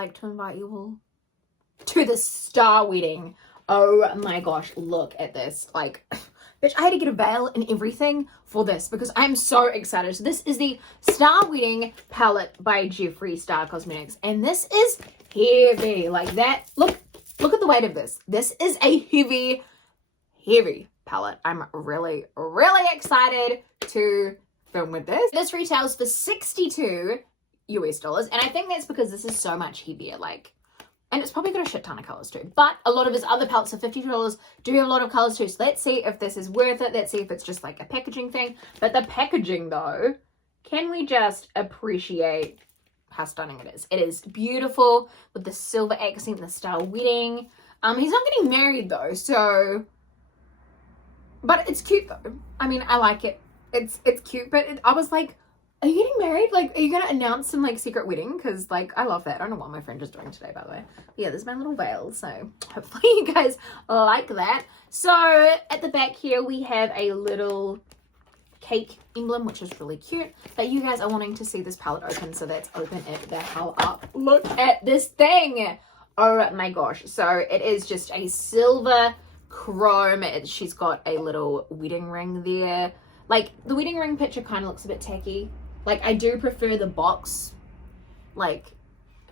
like to invite you all to the Star Wedding. Oh my gosh, look at this. Like, bitch, I had to get a veil and everything for this because I'm so excited. So this is the Star Wedding palette by Jeffree Star Cosmetics. And this is heavy. Like that. Look at the weight of this. This is a heavy palette. I'm really excited to film with this. This retails for $62 US. And I think that's because this is so much heavier. Like, and it's probably got a shit ton of colors too. But a lot of his other palettes for $52 do have a lot of colors too. So let's see if this is worth it. Let's see if it's just like a packaging thing. But the packaging though, can we just appreciate how stunning it is? It is beautiful with the silver accent and the Star Wedding. He's not getting married though, so, but it's cute though. I mean, I like it. It's cute, but I was like, are you getting married? Like, are you going to announce some, like, secret wedding? Because, like, I love that. I don't know what my friend is doing today, by the way. But yeah, there's my little veil. So, hopefully you guys like that. So, at the back here, we have a little cake emblem, which is really cute. But you guys are wanting to see this palette open, so let's open it the hell up. Look at this thing. Oh, my gosh. So, it is just a silver chrome. She's got a little wedding ring there. Like, the wedding ring picture kind of looks a bit tacky. Like, I do prefer the box, like,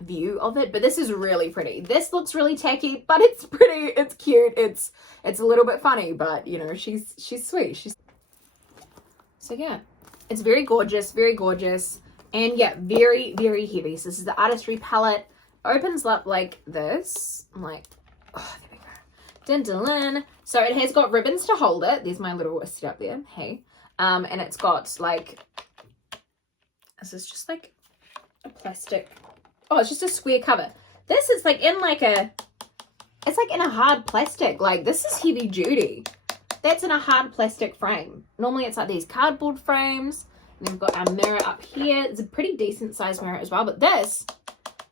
view of it. But this is really pretty. This looks really tacky, but it's pretty. It's cute. It's a little bit funny, but, you know, she's sweet. So, yeah. It's very gorgeous. Very gorgeous. And, yeah, very heavy. So, this is the Artistry palette. Opens up like this. I'm like, oh, there we go. Dun, dun, dun. So, it has got ribbons to hold it. There's my little wristy up there. Hey. And it's got, like, this is just like a plastic, oh, it's just a square cover. This is like in like a, it's like in a hard plastic. Like, this is heavy duty. That's in a hard plastic frame. Normally it's like these cardboard frames. And then we've got our mirror up here. It's a pretty decent sized mirror as well. But this,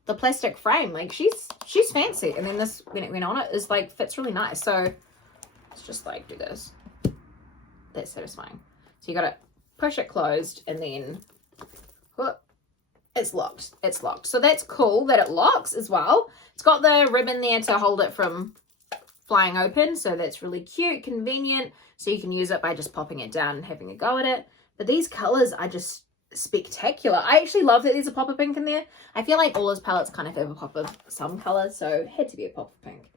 the plastic frame, like she's fancy. And then this, when it went on it, is like, fits really nice. So let's just like do this. That's satisfying. So you got to push it closed and then it's locked. It's locked. So that's cool that it locks as well. It's got the ribbon there to hold it from flying open. So that's really cute, convenient. So you can use it by just popping it down and having a go at it. But these colors are just spectacular. I actually love that there's a pop of pink in there. I feel like all his palettes kind of have a pop of some color. So it had to be a pop of pink.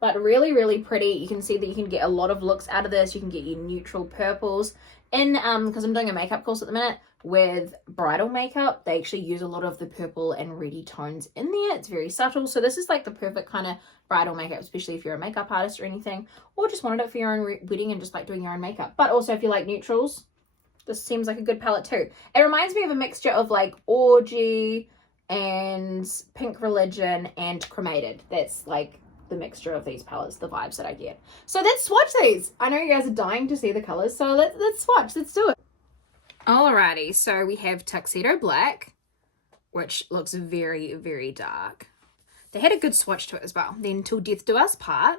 But really pretty. You can see that you can get a lot of looks out of this. You can get your neutral purples. In, because I'm doing a makeup course at the minute with bridal makeup, they actually use a lot of the purple and reddy tones in there. It's very subtle. So this is like the perfect kind of bridal makeup, especially if you're a makeup artist or anything, or just wanted it for your own wedding and just like doing your own makeup. But also if you like neutrals, this seems like a good palette too. It reminds me of a mixture of like Orgy and Pink Religion and Cremated. That's like the mixture of these palettes, the vibes that I get. So let's swatch these. I know you guys are dying to see the colors, so let's swatch. Let's do it. Alrighty, so we have Tuxedo Black, which looks very dark. They had a good swatch to it as well. Then Till Death Do Us Part.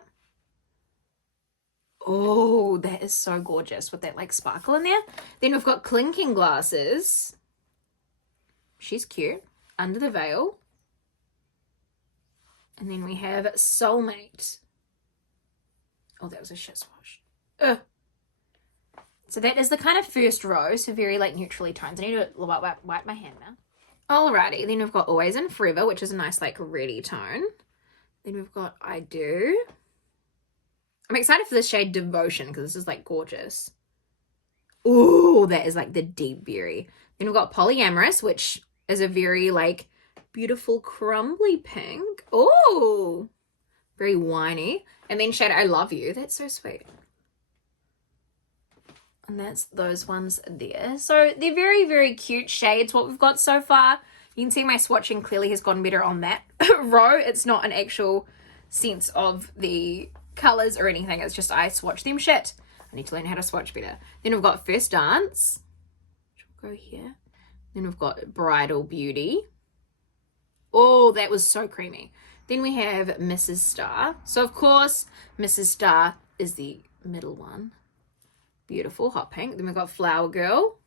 Oh, that is so gorgeous with that like sparkle in there. Then we've got Clinking Glasses. She's cute. Under the Veil. And then we have Soulmate. Oh, that was a shit swatch. Ugh. So that is the kind of first row. So very like neutrally toned. I need to wipe my hand now. Alrighty. Then we've got Always and Forever, which is a nice like reddy tone. Then we've got I Do. I'm excited for this shade Devotion because this is like gorgeous. Ooh, that is like the deep berry. Then we've got Polyamorous, which is a very like beautiful crumbly pink. Oh, very winey. And then shade I Love You. That's so sweet. And that's those ones there. So they're very cute shades, what we've got so far. You can see my swatching clearly has gotten better on that row. It's not an actual sense of the colors or anything. It's just I swatch them shit. I need to learn how to swatch better. Then we've got First Dance, which will go here. Then we've got Bridal Beauty. Oh, that was so creamy. Then we have Mrs. Star. So of course, Mrs. Star is the middle one. Beautiful, hot pink. Then we've got Flower Girl.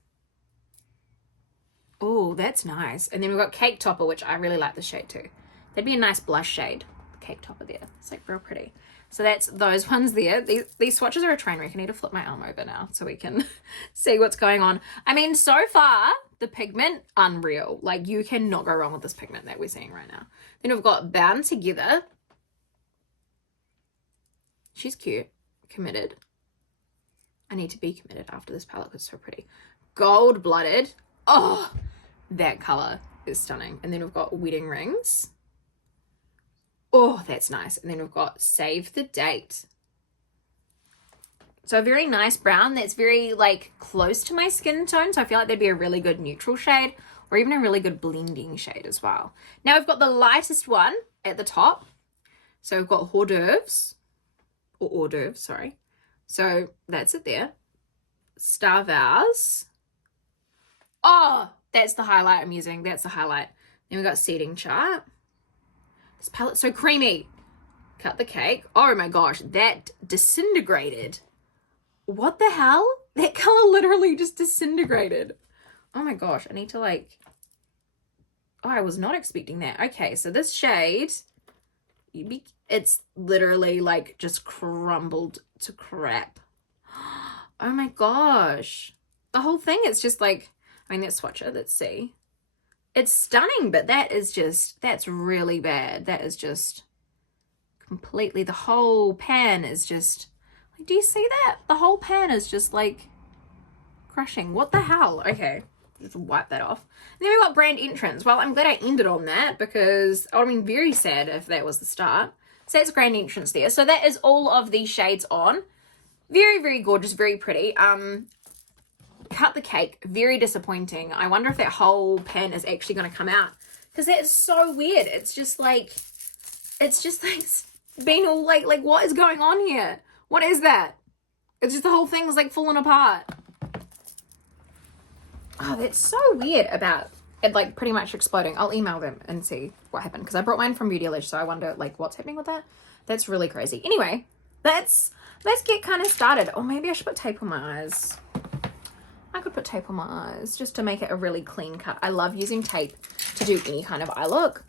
Oh, that's nice. And then we've got Cake Topper, which I really like the shade too. That'd be a nice blush shade. The cake topper there. It's like real pretty. So that's those ones there. These swatches are a train wreck. I need to flip my arm over now so we can see what's going on. I mean, so far, the pigment, unreal. Like, you cannot go wrong with this pigment that we're seeing right now. Then we've got Bound Together. She's cute. Committed. I need to be committed after this palette. It's so pretty. Gold Blooded. Oh, that color is stunning. And then we've got Wedding Rings. Oh, that's nice. And then we've got Save the Date. So a very nice brown that's very like close to my skin tone. So I feel like that'd be a really good neutral shade or even a really good blending shade as well. Now we've got the lightest one at the top. So we've got Hors d'oeuvres, or hors d'oeuvres, sorry. So that's it there. Star Vows. Oh, that's the highlight I'm using. That's the highlight. Then we've got Seating Chart. This palette's so creamy. Cut the Cake. Oh my gosh, that disintegrated. What the hell? That color literally just disintegrated. Oh my gosh, I need to like... Oh, I was not expecting that. Okay, so this shade, it's literally like just crumbled to crap. Oh my gosh. The whole thing is just like... I mean, that's swatcher, let's see. It's stunning, but that is just, that's really bad. That is just completely, the whole pan is just, like, do you see that? The whole pan is just like crushing. What the hell? Okay, just wipe that off. And then we got Brand Entrance. Well, I'm glad I ended on that because I would have been very sad if that was the start. So that's Grand Entrance there. So that is all of these shades on. Very, very gorgeous, very pretty. Cut the Cake, very disappointing. I wonder if that whole pan is actually going to come out because that is so weird. It's just like being all like what is going on here? What is that? It's just the whole thing is like falling apart. Oh, that's so weird about it like pretty much exploding. I'll email them and see what happened because I brought mine from Beautylish, so I wonder like what's happening with that. That's really crazy. Anyway, let's get kind of started. Or maybe I should put tape on my eyes. I could put tape on my eyes just to make it a really clean cut. I love using tape to do any kind of eye look.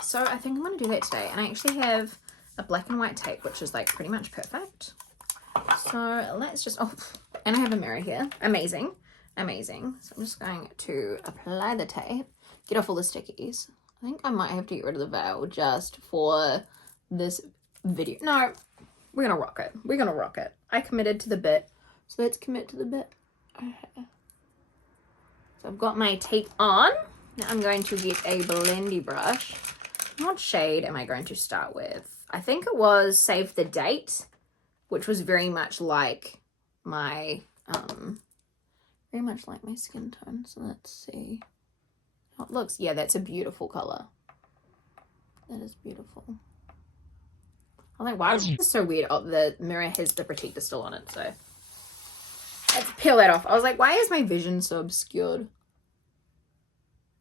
So I think I'm going to do that today. And I actually have a black and white tape, which is like pretty much perfect. So let's just, oh, and I have a mirror here. Amazing. Amazing. So I'm just going to apply the tape, get off all the stickies. I think I might have to get rid of the veil just for this video. No, we're going to rock it. We're going to rock it. I committed to the bit. So let's commit to the bit. Okay. So I've got my tape on. Now I'm going to get a blendy brush. What shade am I going to start with? I think it was Save the Date, which was very much like my skin tone. So let's see how it looks. Yeah, that's a beautiful color. That is beautiful. I'm like, why is this so weird? Oh, the mirror has the protector still on it, so let's peel that off. I was like, why is my vision so obscured?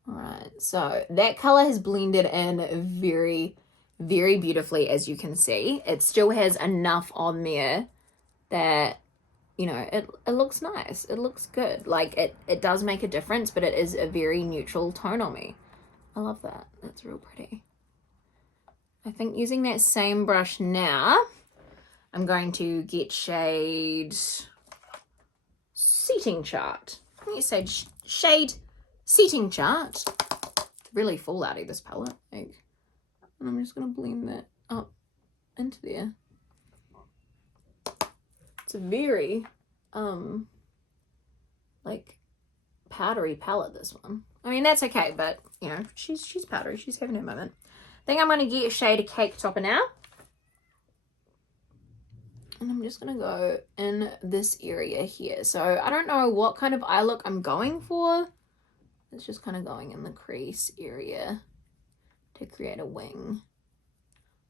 All right, so that color has blended in very, very beautifully, as you can see. It still has enough on there that, you know, it looks nice. It looks good. Like, it does make a difference, but it is a very neutral tone on me. I love that. That's real pretty. I think using that same brush now, I'm going to get shade Seating Chart. I think you said shade Seating Chart. It's really fallouty, this palette. Like, and I'm just going to blend that up into there. It's a very, like, powdery palette, this one. I mean, that's okay, but, you know, she's powdery. She's having her moment. I think I'm going to get a shade of Cake Topper now. And I'm just going to go in this area here. So I don't know what kind of eye look I'm going for. It's just kind of going in the crease area to create a wing.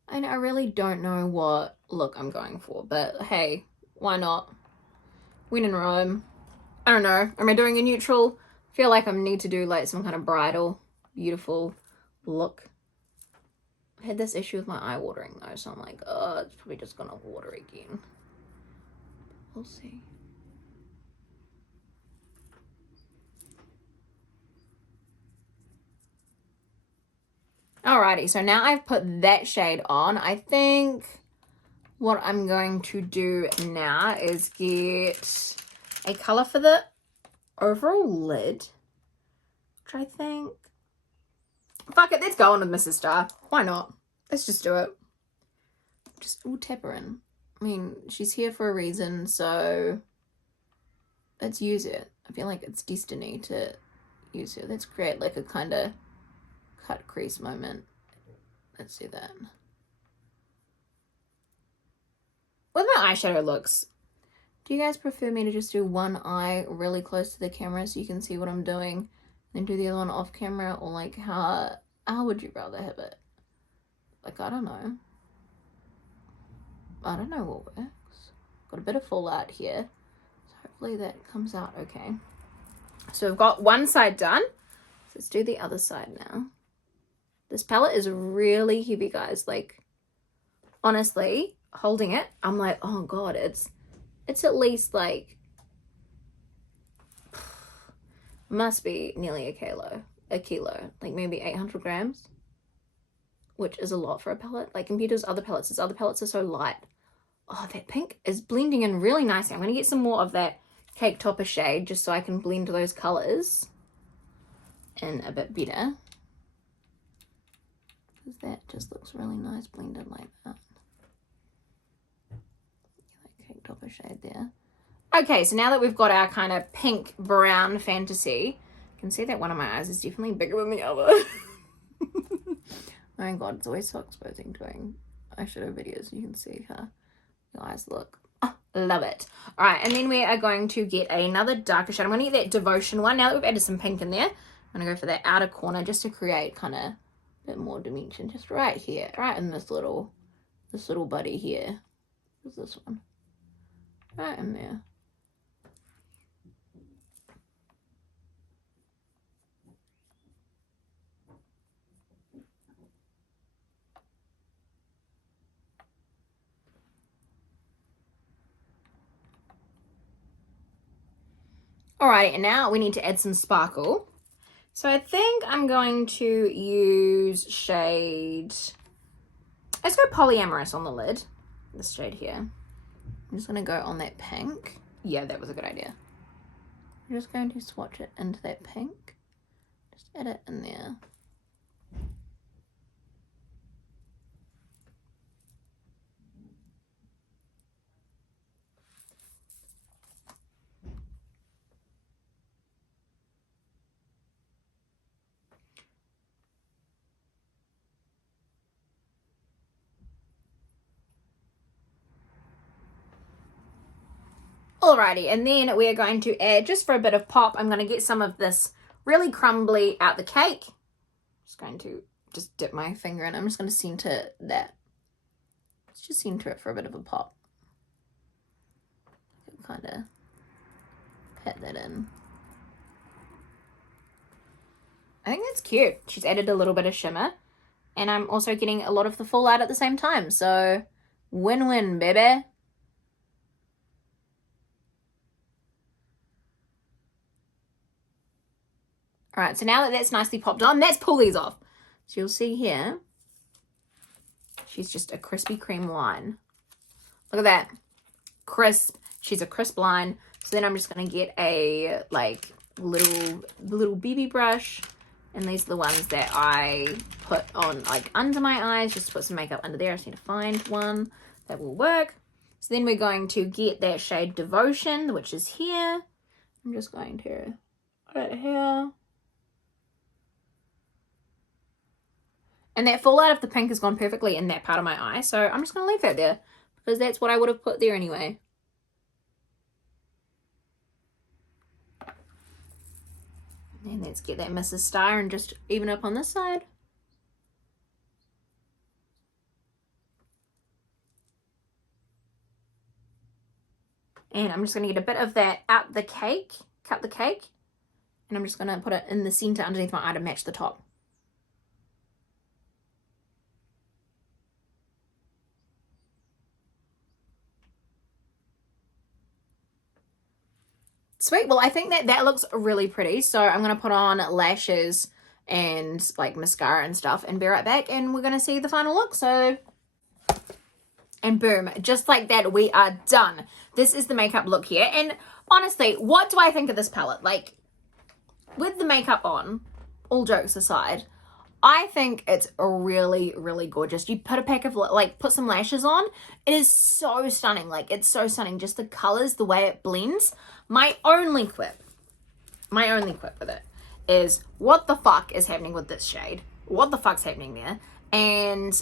And I really don't know what look I'm going for. But hey, why not? When in Rome. I don't know. Am I doing a neutral? I feel like I need to do like some kind of bridal, beautiful look. I had this issue with my eye watering though, so I'm like, oh, it's probably just gonna water again. We'll see. Alrighty, so now I've put that shade on. I think what I'm going to do now is get a color for the overall lid, which I think, fuck it, let's go on with Mrs. Star. Why not? Let's just do it. Just, tap her in. I mean, she's here for a reason, so let's use it. I feel like it's destiny to use it. Let's create like a kind of cut crease moment. Let's do that. With my eyeshadow looks, do you guys prefer me to just do one eye really close to the camera so you can see what I'm doing, then do the other one off camera, or like how would you rather have it? Like, I don't know. I don't know what works. Got a bit of fallout here, so hopefully that comes out okay. So we've got one side done. So let's do the other side now. This palette is really heavy, guys. Like, honestly, holding it, I'm like, oh god, it's at least like, must be nearly a kilo, like maybe 800 grams, which is a lot for a palette. Like compared to other palettes, other palettes are so light. Oh, that pink is blending in really nicely. I'm going to get some more of that cake topper shade just so I can blend those colors in a bit better. Because that just looks really nice blended like that. That cake topper shade there. Okay, so now that we've got our kind of pink brown fantasy, you can see that one of my eyes is definitely bigger than the other. Oh my god, it's always so exposing doing eyeshadow videos. You can see how your eyes look. Oh, love it. All right, and then we are going to get another darker shade. I'm going to get that Devotion one. Now that we've added some pink in there, I'm going to go for that outer corner just to create kind of a bit more dimension. Just right here, right in this little buddy here. What's this one? Right in there. Alright, and now we need to add some sparkle. So I think I'm going to use shade, let's go Polyamorous on the lid. This shade here. I'm just going to go on that pink. Yeah, that was a good idea. I'm just going to swatch it into that pink. Just add it in there. Alrighty, and then we are going to add, just for a bit of pop, I'm going to get some of this really crumbly out the cake. Just going to just dip my finger in. I'm just going to center that. Let's just center it for a bit of a pop. Kind of pat that in. I think that's cute. She's added a little bit of shimmer, and I'm also getting a lot of the fallout at the same time. So win-win, baby. All right, so now that that's nicely popped on, let's pull these off. So you'll see here, she's just a crispy cream line. Look at that, crisp. She's a crisp line. So then I'm just gonna get a like little BB brush, and these are the ones that I put on like under my eyes, just to put some makeup under there. I just need to find one that will work. So then we're going to get that shade Devotion, which is here. I'm just going to right here. And that fallout of the pink has gone perfectly in that part of my eye. So I'm just going to leave that there because that's what I would have put there anyway. And let's get that Mrs. Star and just even up on this side. And I'm just going to get a bit of that out the cake, cut the cake. And I'm just going to put it in the center underneath my eye to match the top. Sweet. Well, I think that looks really pretty. So I'm going to put on lashes and like mascara and stuff, and be right back and we're gonna see the final look. So, and boom, just like that, we are done. This is the makeup look here. And honestly, what do I think of this palette? Like, with the makeup on, all jokes aside, I think it's really, really gorgeous. You put a pack of, like, put some lashes on. It is so stunning. Like, it's so stunning. Just the colors, the way it blends. My only quip with it is, what the fuck is happening with this shade? What the fuck's happening there? And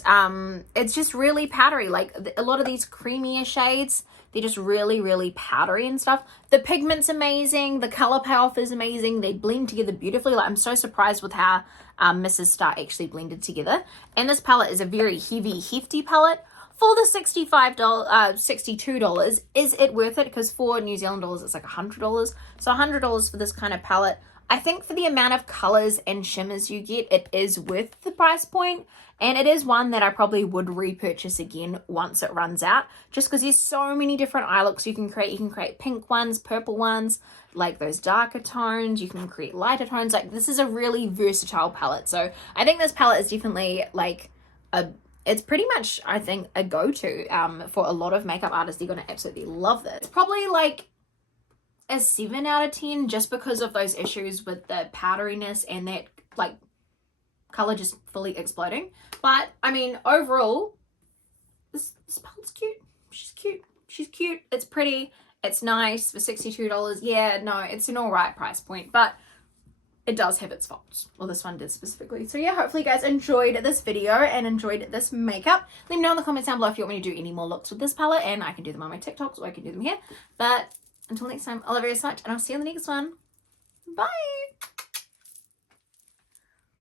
it's just really powdery. Like, a lot of these creamier shades, they're just really, really powdery and stuff. The pigment's amazing. The color payoff is amazing. They blend together beautifully. Like, I'm so surprised with how Mrs. Star actually blended together. And this palette is a very heavy, hefty palette. For the $62, is it worth it? Because for New Zealand dollars, it's like $100. So $100 for this kind of palette. I think for the amount of colors and shimmers you get, it is worth the price point. And it is one that I probably would repurchase again once it runs out. Just because there's so many different eye looks you can create. You can create pink ones, purple ones, like those darker tones. You can create lighter tones. Like, this is a really versatile palette. So I think this palette is definitely like it's pretty much, I think, a go-to for a lot of makeup artists. They're going to absolutely love this. It's probably like a 7 out of 10 just because of those issues with the powderiness and that, like, color just fully exploding. But I mean, overall, this palette's cute. She's cute. She's cute. It's pretty. It's nice for $62. Yeah, no, it's an all right price point, but it does have its faults. Well, this one did specifically. So yeah, hopefully you guys enjoyed this video and enjoyed this makeup. Let me know in the comments down below if you want me to do any more looks with this palette, and I can do them on my TikToks or I can do them here. But until next time, I love you so much, and I'll see you in the next one. Bye!